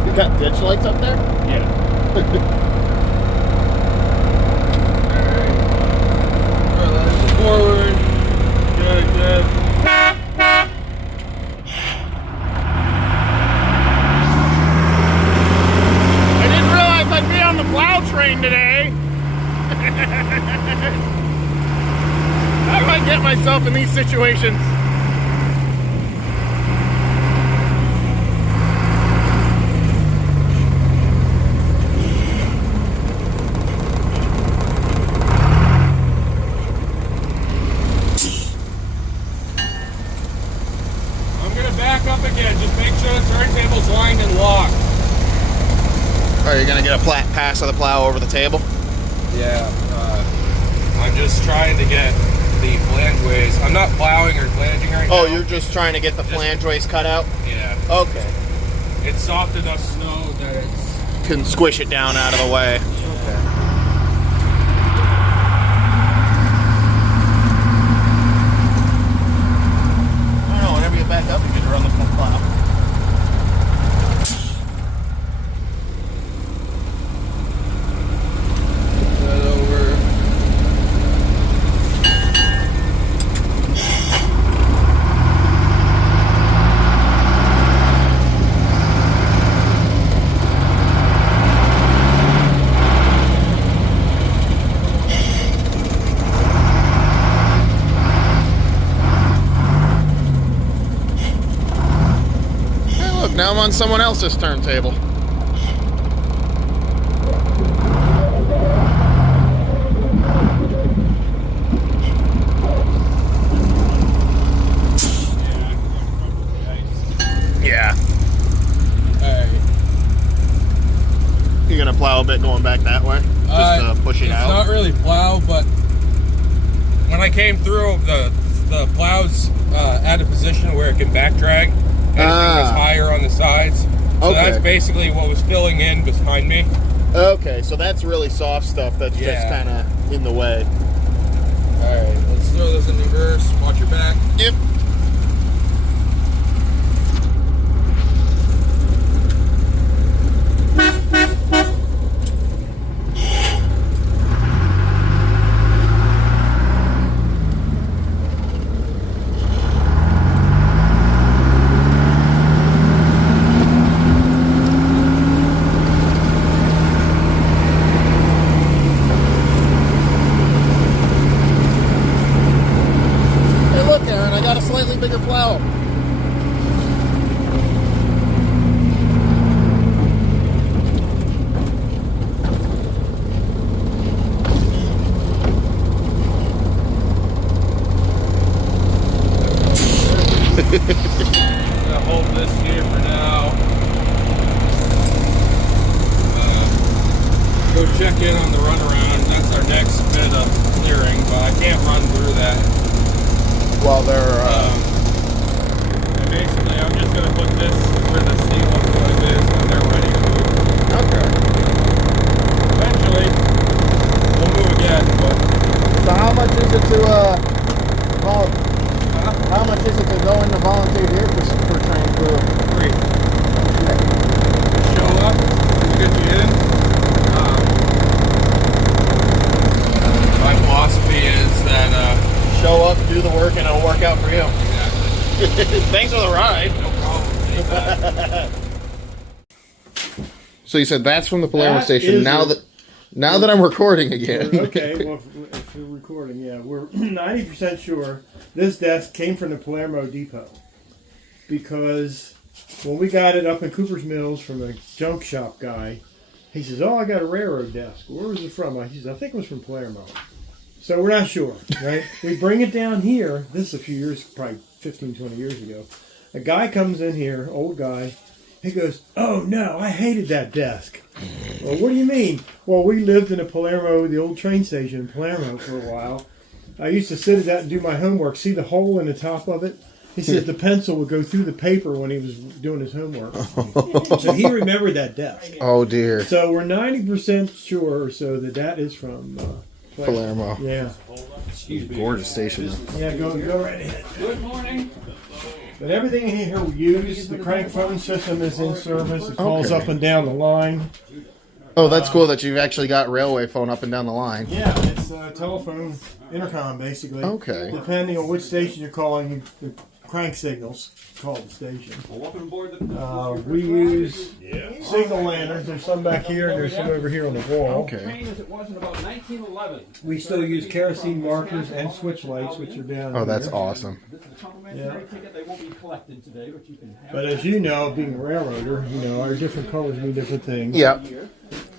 You got ditch lights up there? Yeah. Alright, forward. Good, good. I didn't realize I'd be on the plow train today. How do I get myself in these situations? I'm gonna back up again. Just make sure the turntable's lined and locked. Are you gonna get a pass of the plow over the table? Yeah. I'm just trying to get the flangeways. I'm not plowing or flanging right now. Oh, you're just trying to get the flangeways cut out? Yeah. Okay. It's soft enough snow that it's... Can squish it down out of the way. Okay. I don't know, whenever you back up, you can run the full plow. That over. Hey, look, now I'm on someone else's turntable. Yeah. Alright. You gonna plow a bit going back that way? Just to push it it's out? not really plow, but when I came through, the plow's at a position where it can back drag. Anything that's higher on the sides. So Okay. that's basically what was filling in behind me. Okay, so that's really soft stuff that's just kind of in the way. Alright, let's throw this in reverse. Watch your back. Yep. Hey, look, Aaron, I got a slightly bigger plow. I'm gonna hold this here for now. Go check in on the runaround. That's our next bit of clearing, but I can't run through that. While they're, And basically, I'm just gonna put this where the sealant point is when they're ready to move. okay. Eventually, we'll move again, but So how much is it to, how much is it to go into volunteer here for train crew? free. Show up, we'll get you in. My philosophy is that Show up, do the work, and it'll work out for you. exactly. Thanks for the ride. No problem. Anytime. So you said that's from the Palermo That station. is Now that I'm recording again. Okay, well, if we're recording, yeah, we're 90% sure this desk came from the Palermo Depot because when we got it up in Cooper's Mills from a junk shop guy, he says, "Oh, I got a railroad desk. Where was it from?" He says, "I think it was from Palermo." So we're not sure, right? We bring it down here. This is a few years, probably 15, 20 years ago. A guy comes in here, old guy. He goes, "Oh no, I hated that desk." Well, what do you mean? Well, we lived in a Palermo, the old train station in Palermo for a while. I used to sit at that and do my homework. See the hole in the top of it? He says the pencil would go through the paper when he was doing his homework. So he remembered that desk. Oh dear. So we're 90% sure so that is from Palermo. Yeah. Gorgeous station. Yeah, go right ahead. Good morning. But everything in here we use. The crank phone system is in service. It calls Okay. up and down the line. Oh, that's cool that you've actually got railway phone up and down the line. Yeah, it's a telephone intercom basically. Okay. Depending on which station you're calling, the crank signals call the station. Welcome aboard We use signal lanterns. There's some back here and there's some over here on the wall. Okay. train as it was in about 1911. We still use kerosene markers and switch lights, which are down Oh, that's here. awesome. This is a complimentary ticket. They won't be collected today, but you can have But as you know, being a railroader, our different colors mean different things. Yep.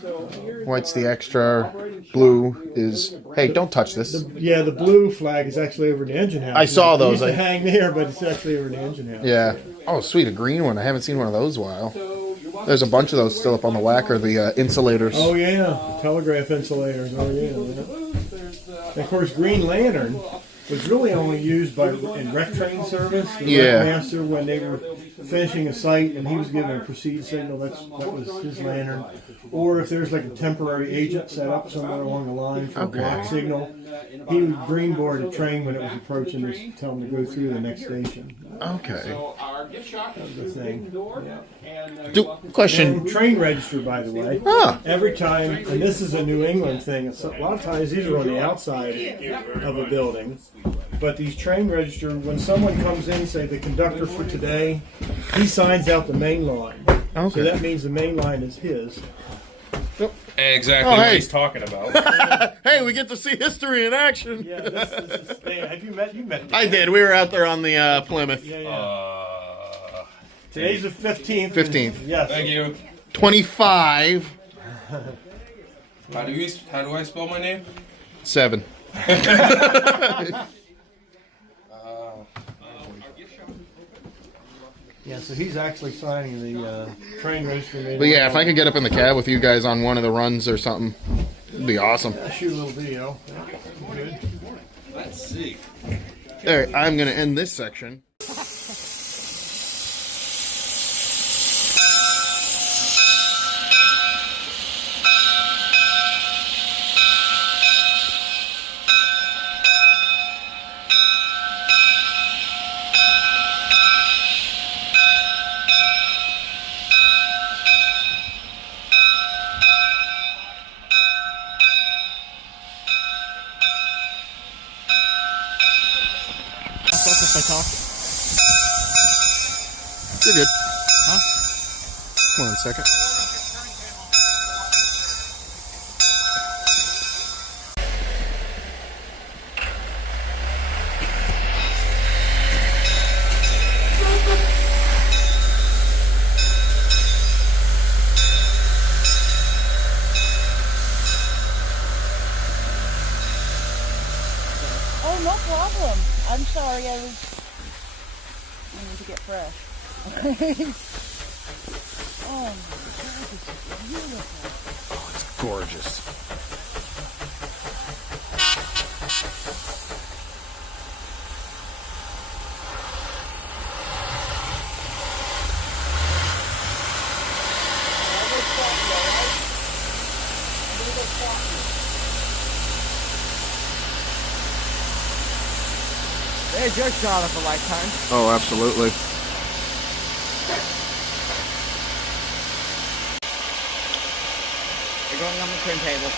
So here's White's the extra. Blue is. Hey, don't touch this. The blue flag is actually over in the engine house. I saw It those. used to hang there, but it's actually over in the engine house. Yeah. Oh, sweet, a green one. I haven't seen one of those in a while. so you're welcome. There's a bunch of those still up on the whacker, the insulators. Oh yeah, telegraph insulators. Oh yeah. And of course, Green Lantern was really only used in wreck train service. The Yeah. wreck master, when they were finishing a site and he was giving a proceed signal, that was his lantern. Or if there's like a temporary agent set up somewhere along the line for a block signal, he would greenboard a train when it was approaching to tell them to go through the next station. Okay. So our gift shop is the thing. the door. Yeah. And Question. And train register, by the way. Ah. Every time, and this is a New England thing, a lot of times these are on the outside of a building, but these train register, when someone comes in, say the conductor for today, he signs out the main line. Okay. So that means the main line is his. Exactly Oh, what hey. he's talking about. Hey, we get to see history in action. Yeah, this is, hey, have you met I did. We were out there on the Plymouth. Yeah, yeah. Today's the 15th. 15th. Yes. Thank you. 25. How do I spell my name? 7. Yeah, so he's actually signing the train register. But yeah, if I could get up in the cab with you guys on one of the runs or something. It'd be awesome. I'll shoot a little video. Good. Let's see. All right, I'm going to end this section. If I talk. You're good. Huh? 1 second. Oh, no problem. I'm sorry, I need to get fresh. Oh my God, this is beautiful. Oh, it's gorgeous. There's your shot of a lifetime. Oh, absolutely. You're going on the turntable.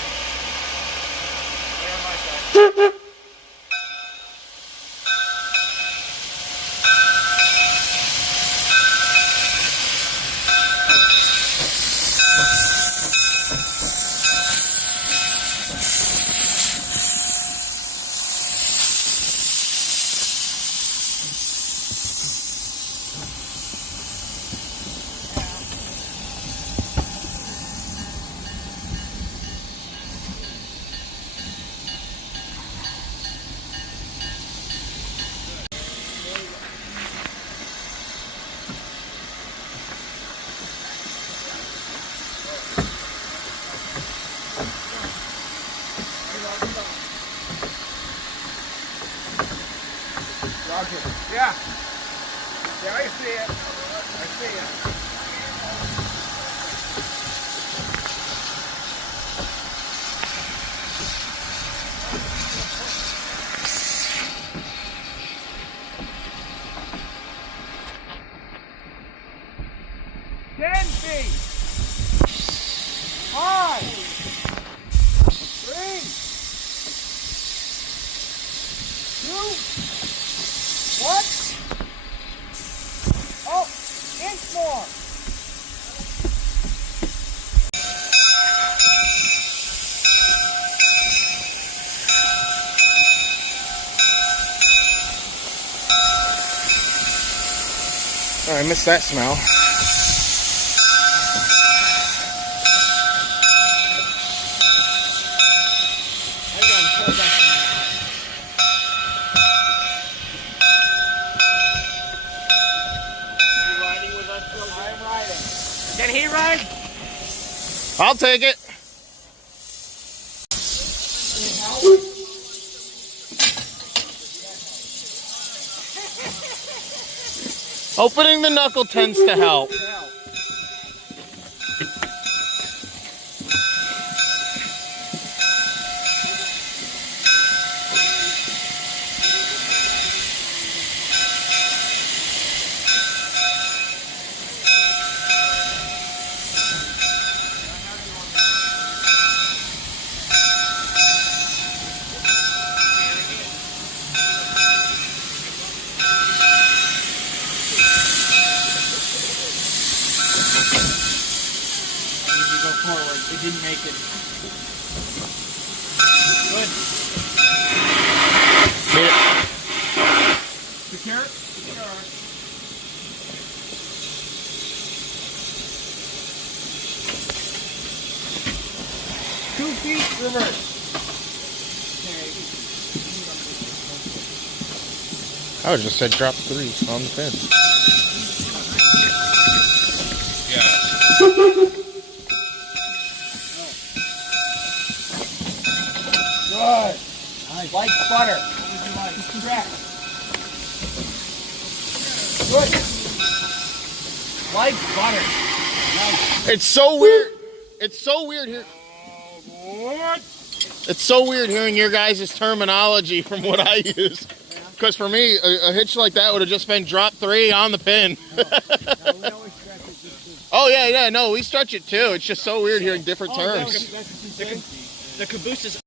Yeah. Yeah, I see it. I see it. Oh, I missed that smell. Can he ride? I'll take it. Opening the knuckle tends to help. It didn't make it. Good. Made it. Secure it? Secure it. Two feet reverse. I would just said drop 3 on the pin. Yeah. Nice. Like butter. Correct. Good. Like butter. Nice. It's so weird. It's so weird here. What? It's so weird hearing your guys' terminology from what I use. Because for me, a hitch like that would have just been drop 3 on the pin. Oh, yeah, no, we stretch it too. It's just so weird hearing different terms. The caboose is.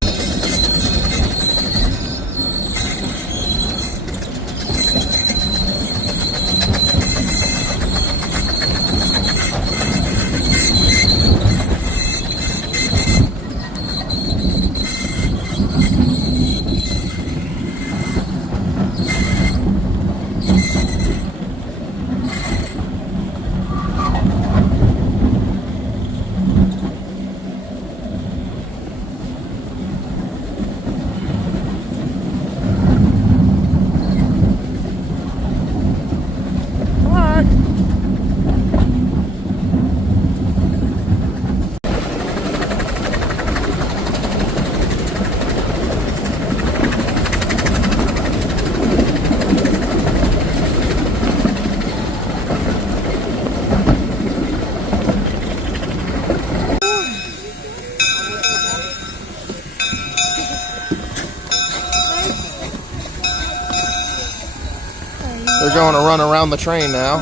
They're going to run around the train now.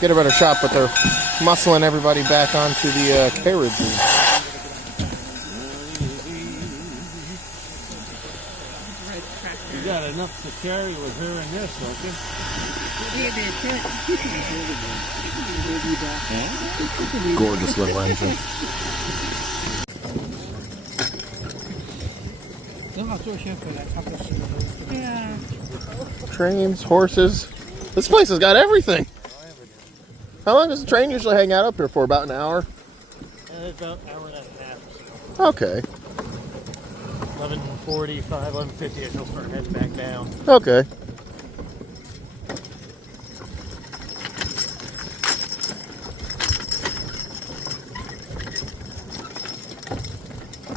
Get a better shot, but they're muscling everybody back onto the carriages. You got enough to carry with her in this, don't you? Gorgeous little engine. Yeah. Trains, horses. This place has got everything. How long does the train usually hang out up here for? About an hour? About an hour and a half. Okay. 11:45, 11:50, she'll start heading back down. Okay.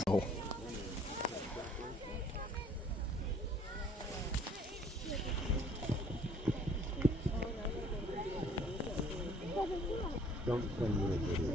Oh. Don't send me a video.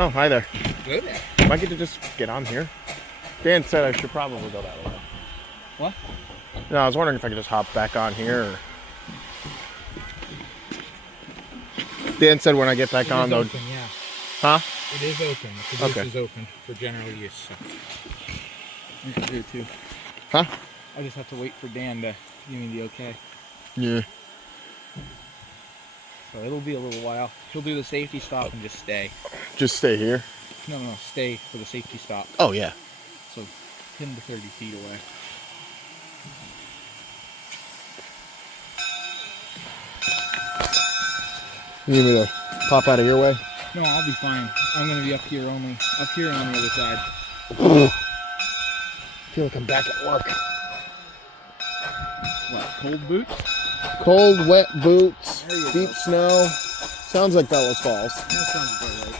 Oh, hi there. Good. Am I get to just get on here? Dan said I should probably go that way. What? No, I was wondering if I could just hop back on here. Or... Dan said when I get back on, though. Open, yeah. Huh? It is open. The caboose is open for general use. So. You can do it too. Huh? I just have to wait for Dan to give me the okay. Yeah. So it'll be a little while. He'll do the safety stop and just stay. Just stay here. No, stay for the safety stop. Oh yeah. So 10 to 30 feet away. You need me to pop out of your way? No, I'll be fine. I'm gonna be up here only. Up here and on the other side. I feel like I'm back at work. What, cold boots? Cold, wet boots, deep snow. Sounds like Bellows Falls. That sounds about right.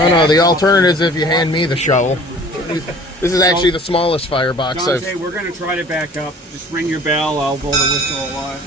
Oh no, the alternative is if you hand me the shovel. This is actually the smallest firebox Dante, we're going to try to back up. Just ring your bell. I'll blow the whistle a lot.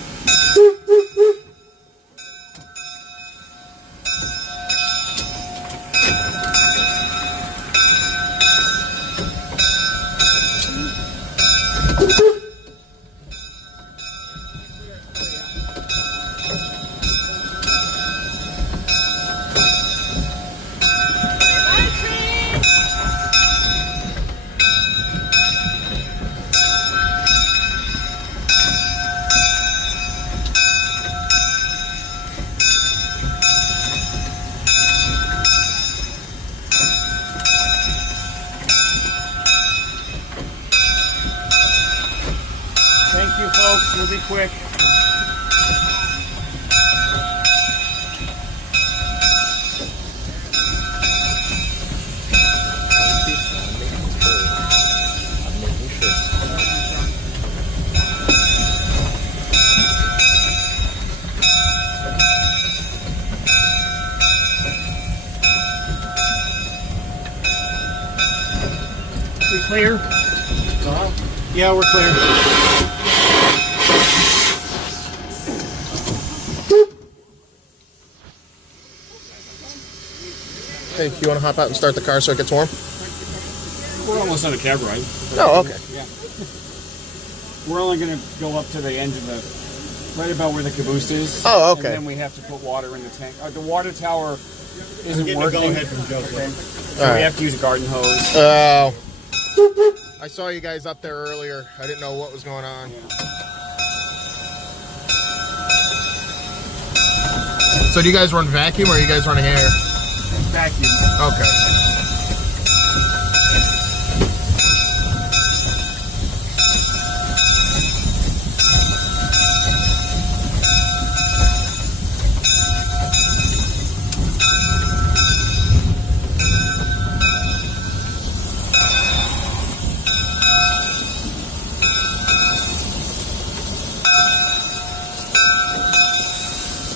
Thank you, folks. We'll be quick. We clear? Yeah, we're clear. Hey, you want to hop out and start the car so it gets warm? We're almost on a cab ride. Oh, okay. Yeah. We're only going to go up to the end of the, right about where the caboose is. Oh, okay. And then we have to put water in the tank. The water tower isn't getting a working. go-ahead from Joe. Okay. So All right. we have to use a garden hose. Oh. I saw you guys up there earlier. I didn't know what was going on. So do you guys run vacuum or are you guys running air? Vacuum. Okay.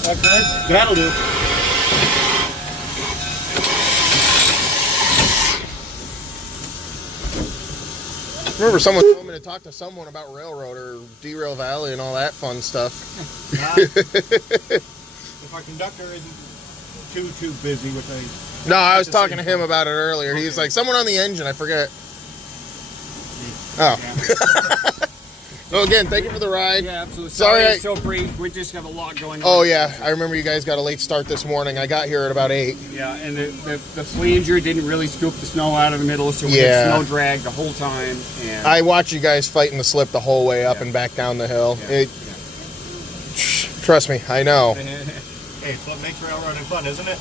That good? That'll do. Remember someone told me to talk to someone about railroad or Derail Valley and all that fun stuff. If our conductor isn't too busy with a... No, I was talking to him about it earlier. Okay. He's like, someone on the engine, I forget. Oh. Well, again, thank you for the ride. Yeah, absolutely. Sorry, Sorry, it's so brief. We just have a lot going on. Oh, yeah. I remember you guys got a late start this morning. I got here at about 8. Yeah, and the flanger didn't really scoop the snow out of the middle, so we Yeah. had snow drag the whole time. And I watched you guys fighting the slip the whole way up and back down the hill. Yeah. Trust me, I know. Hey, it's what makes railroading fun, isn't it?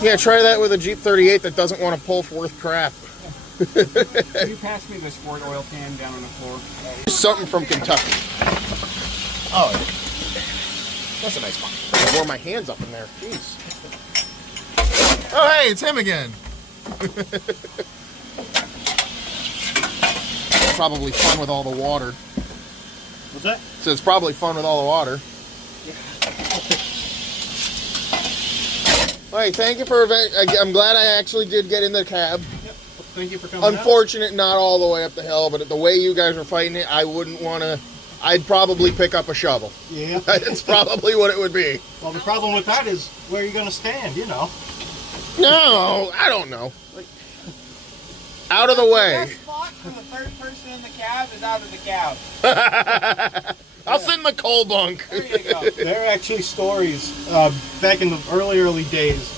Yeah, try that with a Jeep 38 that doesn't want to pull worth crap. Can you pass me the sport oil can down on the floor? Something from Kentucky. Oh, that's a nice one. I wore my hands up in there. Jeez. Oh, hey, it's him again. Probably fun with all the water. What's that? So it's probably fun with all the water. Hey, thank you for. I'm glad I actually did get in the cab. Thank you for coming out. Unfortunate, not all the way up the hill, but the way you guys were fighting it, I wouldn't want to. I'd probably pick up a shovel. Yeah. That's probably what it would be. Well, the problem with that is where you're going to stand, you know. No, I don't know. Out of the way. Best spot for the third person in the cab is out of the cab. I'll sit in the coal bunk. There you go. There are actually stories back in the early days.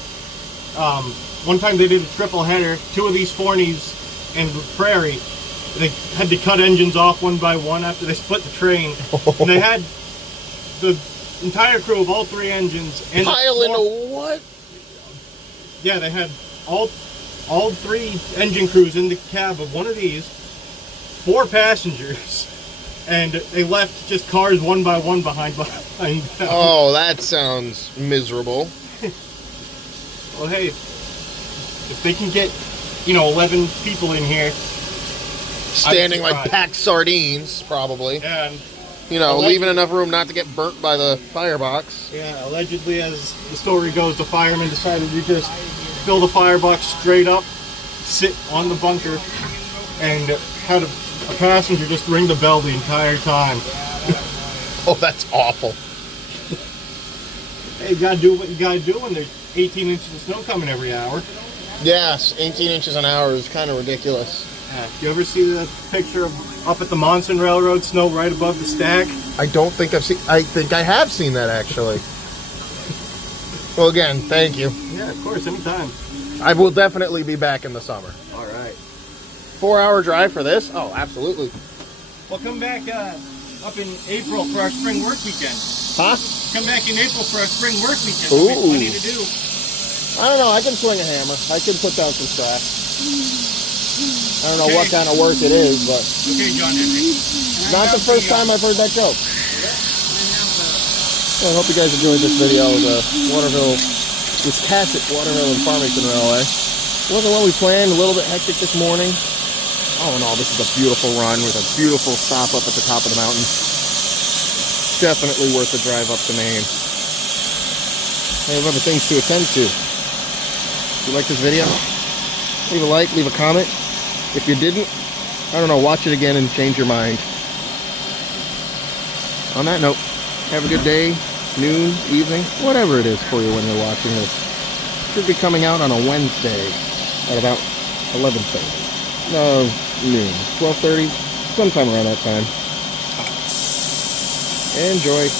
One time they did a triple header, 2 of these Forneys and the Prairie. They had to cut engines off one by one after they split the train. And they had the entire crew of all 3 engines and Pile into what? Yeah, they had all 3 engine crews in the cab of one of these, 4 passengers, and they left just cars one by one behind them. Oh, that sounds miserable. Well, hey, if they can get, 11 people in here, Standing like surprised. packed sardines, probably. and Leaving enough room not to get burnt by the firebox. yeah, allegedly, as the story goes, the firemen decided to just fill the firebox straight up, sit on the bunker, and had a passenger just ring the bell the entire time. Oh, that's awful. Hey, you gotta do what you gotta do when there's 18 inches of snow coming every hour. Yes, 18 inches an hour is kind of ridiculous. You ever see the picture of up at the Monson Railroad, snow right above the stack? I don't think I've seen. I think I have seen that actually. Well, again, thank you. Yeah, of course, anytime. I will definitely be back in the summer. All right. 4-hour drive for this? Oh, absolutely. Well, come back up in April for our spring work weekend. Huh? Come back in April for our spring work weekend. Ooh. There'll be plenty to do. I don't know. I can swing a hammer. I can put down some straps. I don't know what kind of work it is, but Okay, John Henry. not the first time I've heard that joke. Well, I hope you guys enjoyed this video of the Wiscasset, Waterville and Farmington Railway. Wasn't what we planned, a little bit hectic this morning. All in all, this is a beautiful run with a beautiful stop up at the top of the mountain. Definitely worth the drive up to Maine. I have other things to attend to. If you like this video, leave a like, leave a comment. If you didn't, I don't know, watch it again and change your mind. On that note, have a good day, noon, evening, whatever it is for you when you're watching this. Should be coming out on a Wednesday at about 11:30. No, noon, 12:30, sometime around that time. Enjoy.